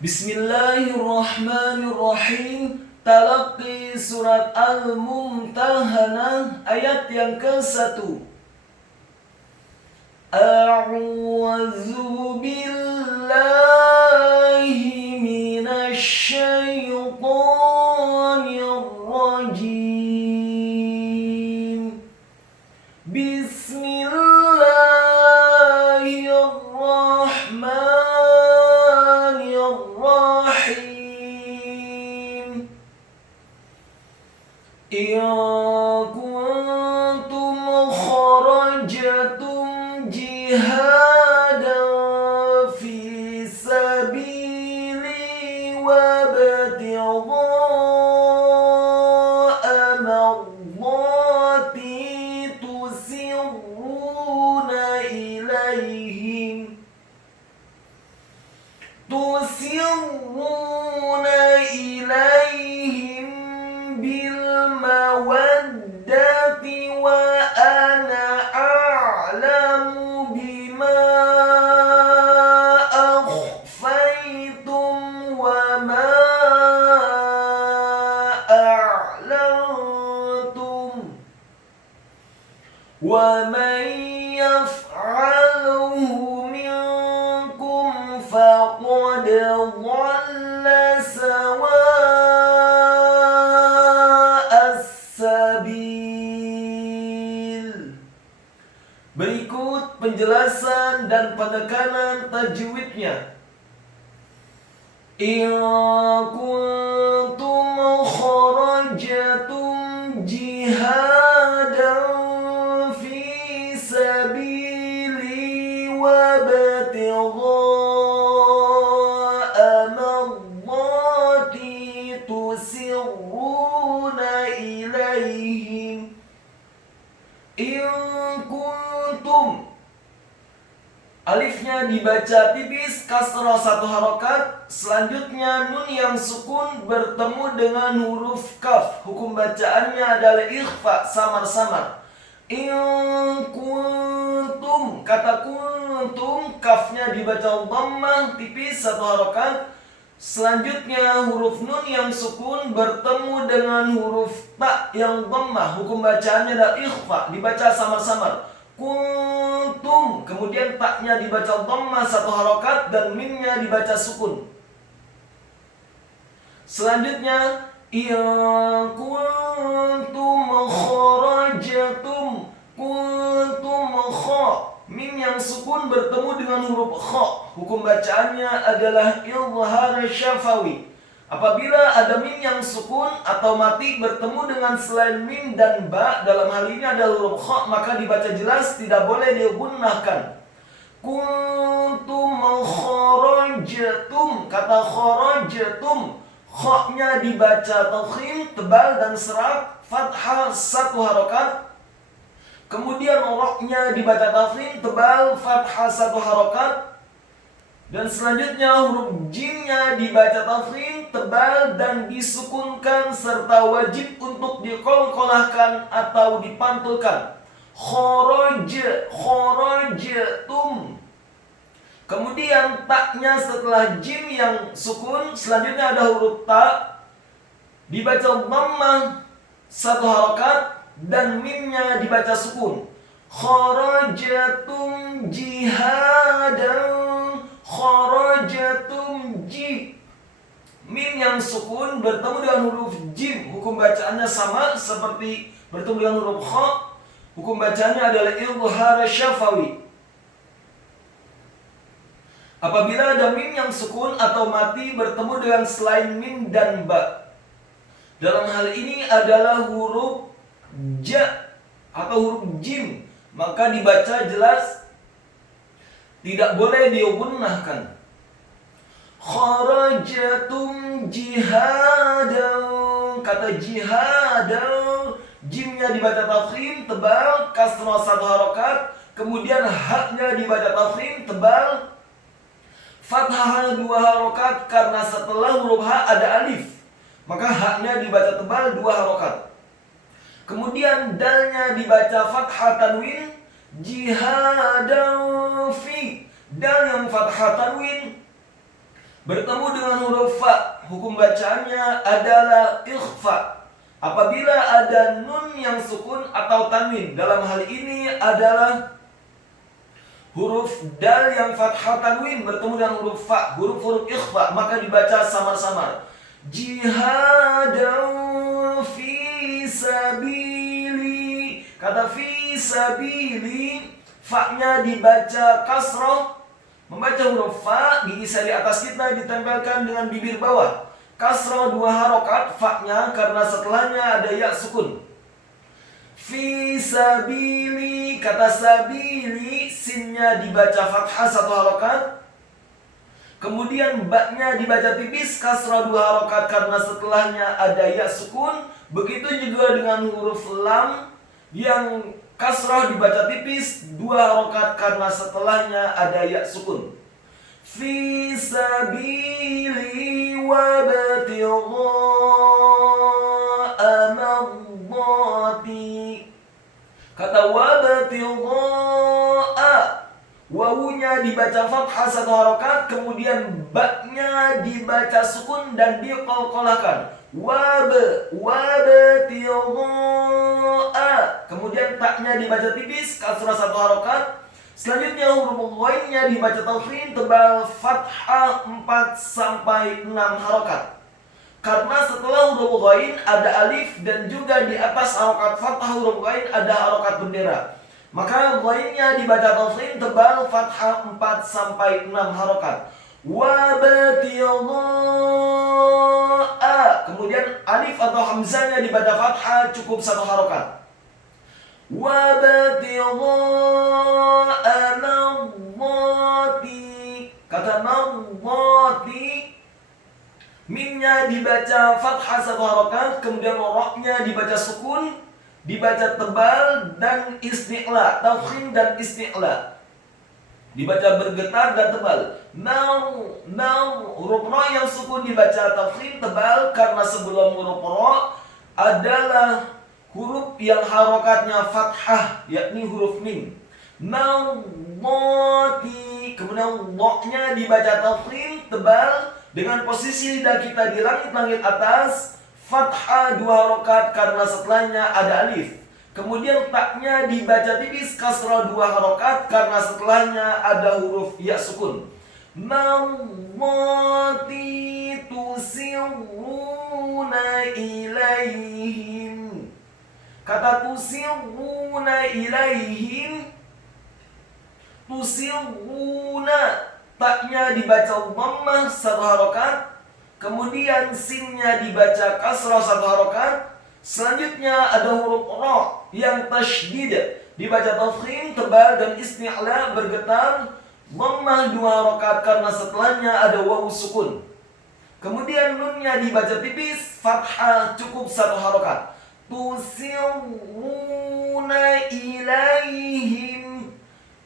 Bismillahirrahmanirrahim. Talaqi surat Al-Mumtahanah ayat yang ke-1. A'udzu billahi minasy syaithanir rajim. Bismillahirrahmanirrahim. إن كنتم خرجتم جهادا في سبيلي وابتغاء مرضاتي تسرون إليهم بالمودة وأنا أعلم بما أخفيتم وما أعلنتم ومن يفعله منكم فقد ضل سواء السبيل. Berikut penjelasan dan penekanan tajwidnya. In kuntum kharajtum jihadan fi sabili wabtigha'a mardati tusirruna ilaihim. In kuntum, alifnya dibaca tipis, kasrah 1 harokat. Selanjutnya nun yang sukun bertemu dengan huruf kaf. Hukum bacaannya adalah ikhfa, samar-samar. In kuntum, kata kuntum, kafnya dibaca dhammah tipis 1 harokat. Selanjutnya huruf nun yang sukun bertemu dengan huruf ta yang dhammah. Hukum bacaannya adalah ikhfa, dibaca samar-samar. Kuntum, kemudian taknya dibaca dhammah 1 harokat dan mimnya dibaca sukun. Selanjutnya in kuntum kharajtum, kuntum kha, mim yang sukun bertemu dengan huruf kha. Hukum bacaannya adalah izhar syafawi. Apabila ada mim yang sukun atau mati bertemu dengan selain mim dan ba, dalam hal ini ada huruf kha, maka dibaca jelas, tidak boleh digunakan. Kuntum kharajtum, kata kharajtum, kha-nya dibaca tafkhim, tebal dan serak, fathah 1 harokat. Kemudian ra-nya dibaca tafkhim, tebal, fathah 1 harokat. Dan selanjutnya huruf jimnya dibaca tafkhim, tebal dan disukunkan serta wajib untuk diqalqalahkan atau dipantulkan. Kharajtum. Kemudian taknya setelah jim yang sukun, selanjutnya ada huruf ta, dibaca dhammah 1 harokat dan mimnya dibaca sukun. Kharajtum jihadan, kharajtum ji. Mim yang sukun bertemu dengan huruf jim. Hukum bacaannya sama seperti bertemu dengan huruf kha. Hukum bacaannya adalah izhar syafawi. Apabila ada mim yang sukun atau mati bertemu dengan selain mim dan ba, dalam hal ini adalah huruf ja atau huruf jim, maka dibaca jelas, tidak boleh digunakan. Kharajtum jihadan, kata jihadan, jimnya dibaca tafkhim, tebal, kasrah 1 harokat. Kemudian haknya dibaca tafkhim, tebal, fathah 2 harokat, karena setelah huruf ha ada alif, maka haknya dibaca tebal 2 harokat. Kemudian dalnya dibaca fathah tanwin, jihadan fi. Dal yang fathah tanwin bertemu dengan huruf fa, hukum bacaannya adalah ikhfa. Apabila ada nun yang sukun atau tanwin, dalam hal ini adalah huruf dal yang fathah tanwin bertemu dengan huruf fa, huruf-huruf ikhfa, maka dibaca samar-samar. Jihadan fi sabili. Kata fi sabili, fa-nya dibaca kasroh. Membaca huruf fa, gigi sari atas kita ditempelkan dengan bibir bawah. Kasroh 2 harokat fa-nya karena setelahnya ada ya sukun. Fi sabili, kata sabili, sinnya dibaca fathah 1 harokat. Kemudian ba-nya dibaca tipis, kasroh 2 harokat karena setelahnya ada ya sukun. Begitu juga dengan huruf lam yang kasroh dibaca tipis, 2 harokat karena setelahnya ada ya sukun. Fi sabili wabtigha'a mardati. Kata wabtigha'a, wawunya dibaca fathah 1 harokat, kemudian ba-nya dibaca sukun dan diqalqalahkan. Wabtigha'a, kemudian ta-nya dibaca tipis, kasrah 1 harokat. Selanjutnya huruf ghainnya dibaca tafkhim tebal fathah 4 sampai 6 harokat. Karena setelah huruf ghain ada alif dan juga di atas harokat fathah huruf ghain ada harokat bendera. Maka ghainnya dibaca tafkhim tebal fathah 4 sampai 6 harokat. Wabtigha'a, kemudian alif atau hamzahnya dibaca fathah cukup 1 harokat. Wabtigha'a mardati. Kata mardati, mimnya dibaca fathah 1 harokat, kemudian ra-nya dibaca sukun, dibaca tebal dan isti'la, tafkhim dan isti'la, dibaca bergetar dan tebal. Huruf ra yang sukun dibaca tafkhim tebal karena sebelum huruf ra adalah huruf yang harokatnya fathah, yakni huruf mim. Mardati, kemudian wa-nya dibaca tafkhim tebal dengan posisi lidah kita di langit-langit atas, fathah 2 harokat karena setelahnya ada alif. Kemudian ta-nya dibaca tipis, kasrah 2 harokat karena setelahnya ada huruf ya sukun. Mardati tusirruna ilaihim. Kata tusirruna ilaihim, tusirruna, ta-nya dibaca dhammah 1 harokat, kemudian sinnya dibaca kasrah 1 harokat. Selanjutnya ada huruf ra yang tasydid, dibaca tafkhim tebal dan isti'la bergetar, dhammah 2 harokat karena setelahnya ada wawu sukun. Kemudian nunnya dibaca tipis, fathah cukup 1 harokat. Tusirruna ilaihim.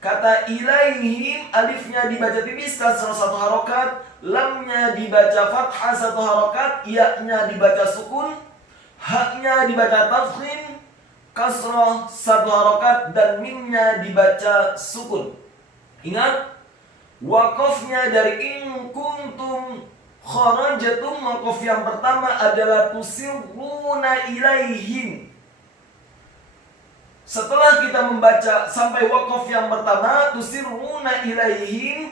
Kata ilaihim, alifnya dibaca tipis, kasrah 1 harokat, lamnya dibaca fathah 1 harokat, ya-nya dibaca sukun, ha-nya dibaca tafkhim, kasrah 1 harokat, dan mimnya dibaca sukun. Ingat, wakofnya dari in kuntum kharajatum, wakof yang pertama adalah tusirruna ilaihim. Setelah kita membaca sampai wakof yang pertama tusirruna ilaihim,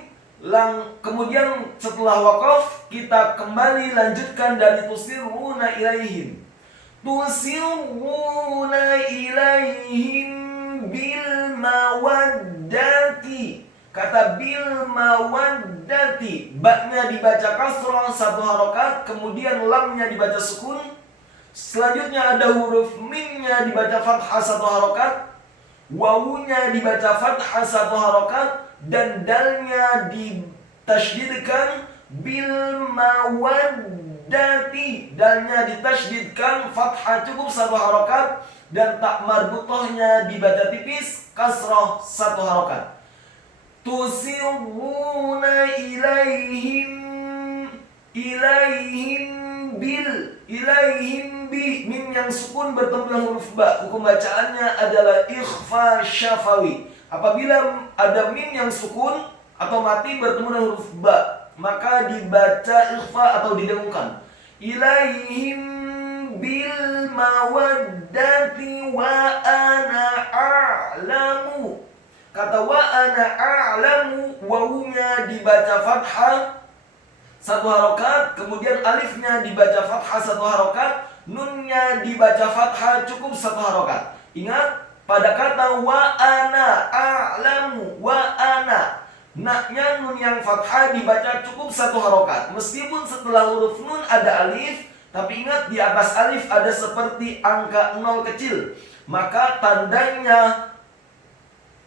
kemudian setelah wakof kita kembali lanjutkan dari tusirruna ilaihim. Tusirruna ilaihim bil mawaddati. Kata bil mawaddati, ba-nya dibaca kasrah 1 harokat, kemudian lamnya dibaca sukun. Selanjutnya ada huruf mimnya dibaca fathah 1 harokat, wawunya dibaca fathah 1 harokat, dan dalnya ditasydidkan bil mawaddati, dalnya ditasydidkan fathah cukup 1 harokat, dan tak marbutohnya dibaca tipis kasrah 1 harokat. Tusirruna ilaihim ilaihim bi, mim yang sukun bertemu dengan huruf ba, hukum bacaannya adalah ikhfa syafawi. Apabila ada mim yang sukun atau mati bertemu dengan huruf ba, maka dibaca ikhfa atau didengungkan. Ilaihim bil mawaddati wa ana a'lamu. Kata wa ana a'lamu, wawunya dibaca fathah satu harokat, kemudian alifnya dibaca fathah satu harokat, nunnya dibaca fathah cukup satu harokat. Ingat, pada kata wa ana a'lamu, wa ana, naknya nun yang fathah dibaca cukup satu harokat. Meskipun setelah huruf nun ada alif, tapi ingat di atas alif ada seperti angka 0 kecil. Maka tandanya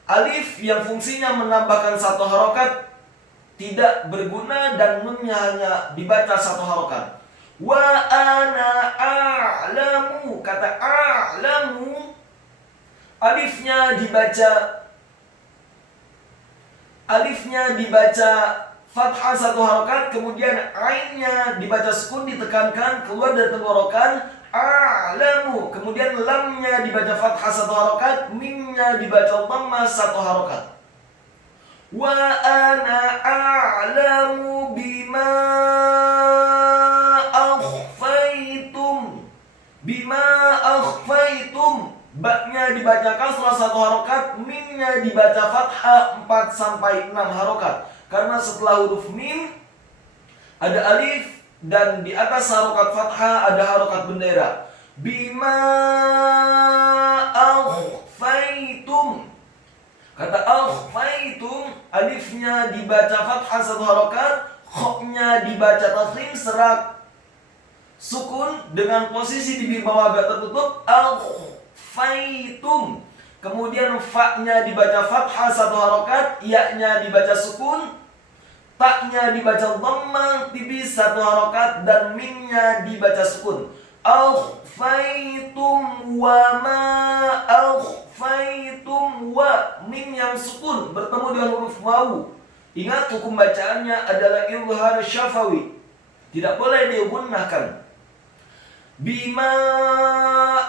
alif yang fungsinya menambahkan satu harokat tidak berguna dan nunnya hanya dibaca satu harokat. Wa ana a'lamu, kata a'lamu, alifnya dibaca fathah satu harokat, kemudian ainnya dibaca sukun ditekankan keluar dari tenggorokan. A'lamu, kemudian lamnya dibaca fathah satu harokat, mimnya dibaca dhamma satu harokat. Wa ana a'lamu bima akhfaitum, bima akhfaitum, baknya dibaca kasrah satu harokat, mimnya dibaca fathah 4 sampai 6 harokat. Karena setelah huruf mim ada alif dan di atas harokat fathah ada harokat bendera. Bima akhfaitum, kata akhfaitum, alifnya dibaca fathah satu harokat, khoknya dibaca taslim serat sukun dengan posisi di bawah agak tertutup. Akhfaitum, kemudian fa-nya dibaca fathah satu harokat, ya-nya dibaca sukun, ta-nya dibaca dhamma tipis satu harokat, dan mimnya dibaca sukun. Akhfaitum wa ma akhfaitum, wa, mim yang sukun bertemu dengan huruf wawu. Ingat, hukum bacaannya adalah izhar syafawi, tidak boleh digunakan. Bima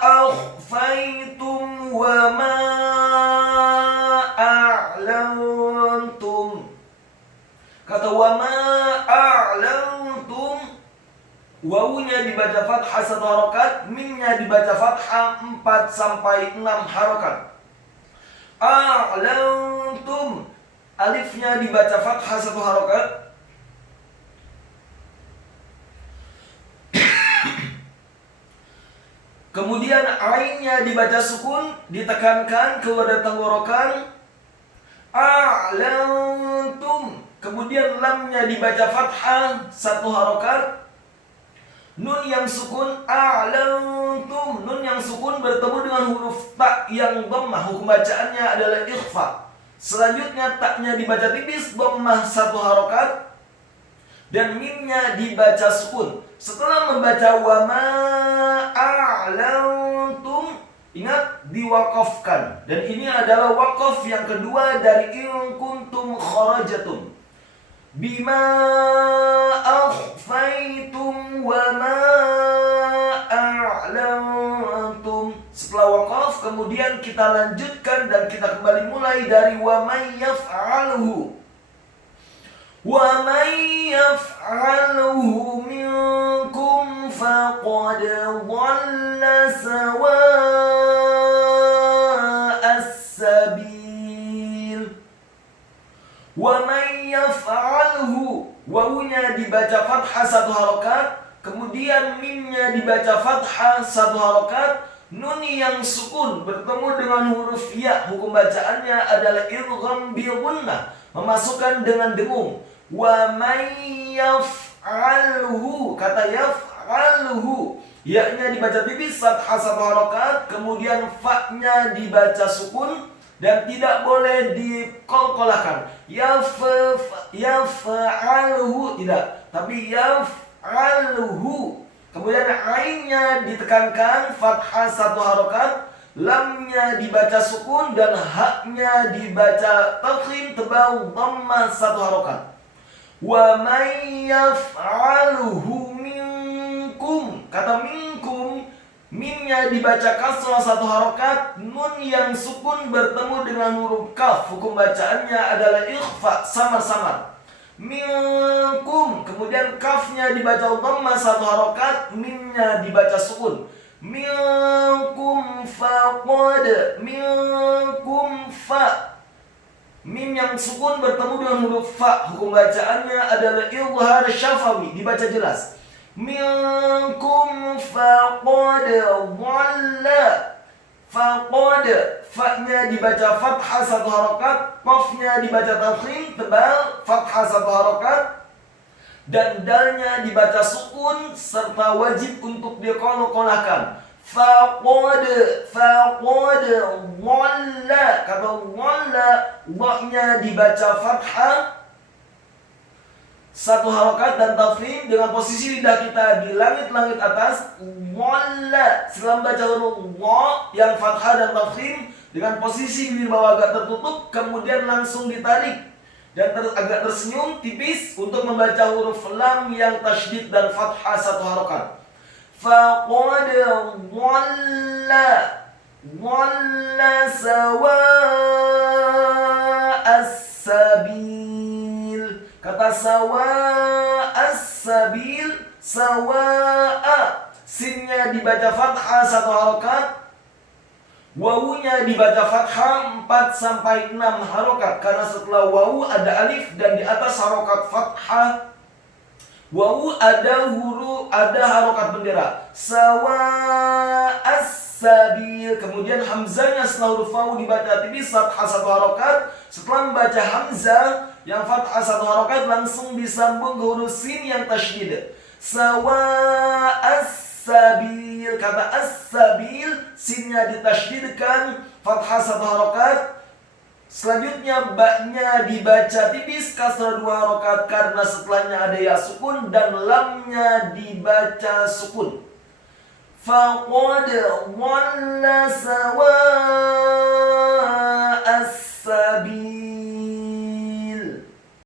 akhfaitum wa ma a'lantum, kata wa ma a'lantum, wawunya dibaca fathah satu harokat, mimnya dibaca fathah 4 sampai 6 harokat. A'lantum, alifnya dibaca fathah satu harokat, kemudian ainnya dibaca sukun ditekankan keluar dari tenggorokan. A'lantum, kemudian lamnya dibaca fathah satu harokat, nun yang sukun. A'lantum, nun yang sukun bertemu dengan huruf ta yang dhammah, hukum bacaannya adalah ikhfa. Selanjutnya taknya dibaca tipis, dhammah satu harokat, dan mimnya dibaca sukun. Setelah membaca wa ma a'lantum, ingat, diwakafkan. Dan ini adalah wakaf yang kedua dari in kuntum kharajatum. Bima akhfaitum wa ma a'lantum. Setelah wakaf, kemudian kita lanjutkan dan kita kembali mulai dari wa may yaf'alhu. Wa may yaf'alhu minkum faqad dhalla sawa'as sabil. Wa may yaf'alhu, wawunya dibaca fathah satu harokat, kemudian mimnya dibaca fathah satu harokat, nun yang sukun bertemu dengan huruf ya, hukum bacaannya adalah idgham bi gunnah, memasukkan dengan dengung. Wa may yaf'alhu, kata yaf'alhu, ya-nya dibaca tipis fathah satu harokat, kemudian fa-nya dibaca sukun dan tidak boleh dikolkolakan. Yaf'alhu tidak, tapi yaf'alhu. Kemudian ainnya ditekankan fathah satu harokat, lamnya dibaca sukun, dan haknya dibaca tafkhim tebal dhammah satu harokat. Wa may yaf'alhu minkum, kata minkum, mimnya dibaca kasrah satu harokat, nun yang sukun bertemu dengan huruf kaf, hukum bacaannya adalah ikhfa, samar-samar. minkum. Kemudian kafnya dibaca dhamma 1 harokat, mimnya dibaca sukun. Minkum faqad, minkum fa. Mim yang sukun bertemu dengan huruf fa. Hukum bacaannya adalah idhar syafawi, dibaca jelas. Minkum faqad dhalla. Faqad, fa-nya dibaca fathah 1 harokat, qafnya dibaca tafkhim tebal, fathah 1 harokat, dan dalnya dibaca sukun serta wajib untuk diqalqalahkan. Faqad dhalla. Kata dhalla, dha-nya dibaca fathah 1 harokat dan tafkhim dengan posisi lidah kita di langit-langit atas. Dhalla. Setelah membaca huruf dha yang fathah dan tafkhim dengan posisi bibir bawah agak tertutup, kemudian langsung ditarik dan agak tersenyum tipis untuk membaca huruf lam yang tasydid dan fathah 1 harokat. Faqad dhalla sawa'as sabil. Kata sawa'as sabil, sawa'a, sinnya dibaca fathah 1 harokat, wawunya dibaca fathah 4 sampai 6 harokat. Karena setelah wawu ada alif dan di atas harokat fathah wawu ada harokat bendera. Sawa'as sabil. Kemudian hamzahnya setelah huruf wawu dibaca tipis fathah 1 harokat. Setelah membaca hamzah yang fathah 1 harokat langsung disambung ke huruf sin yang tasydid. Sawa'as sabil. Kata as-sabil, sinnya ditasydidkan, fathah 1 harokat. Selanjutnya ba-nya dibaca tipis kasrah 2 harokat karena setelahnya ada ya sukun, dan lamnya dibaca sukun. Faqad dhalla sawa'as sabil.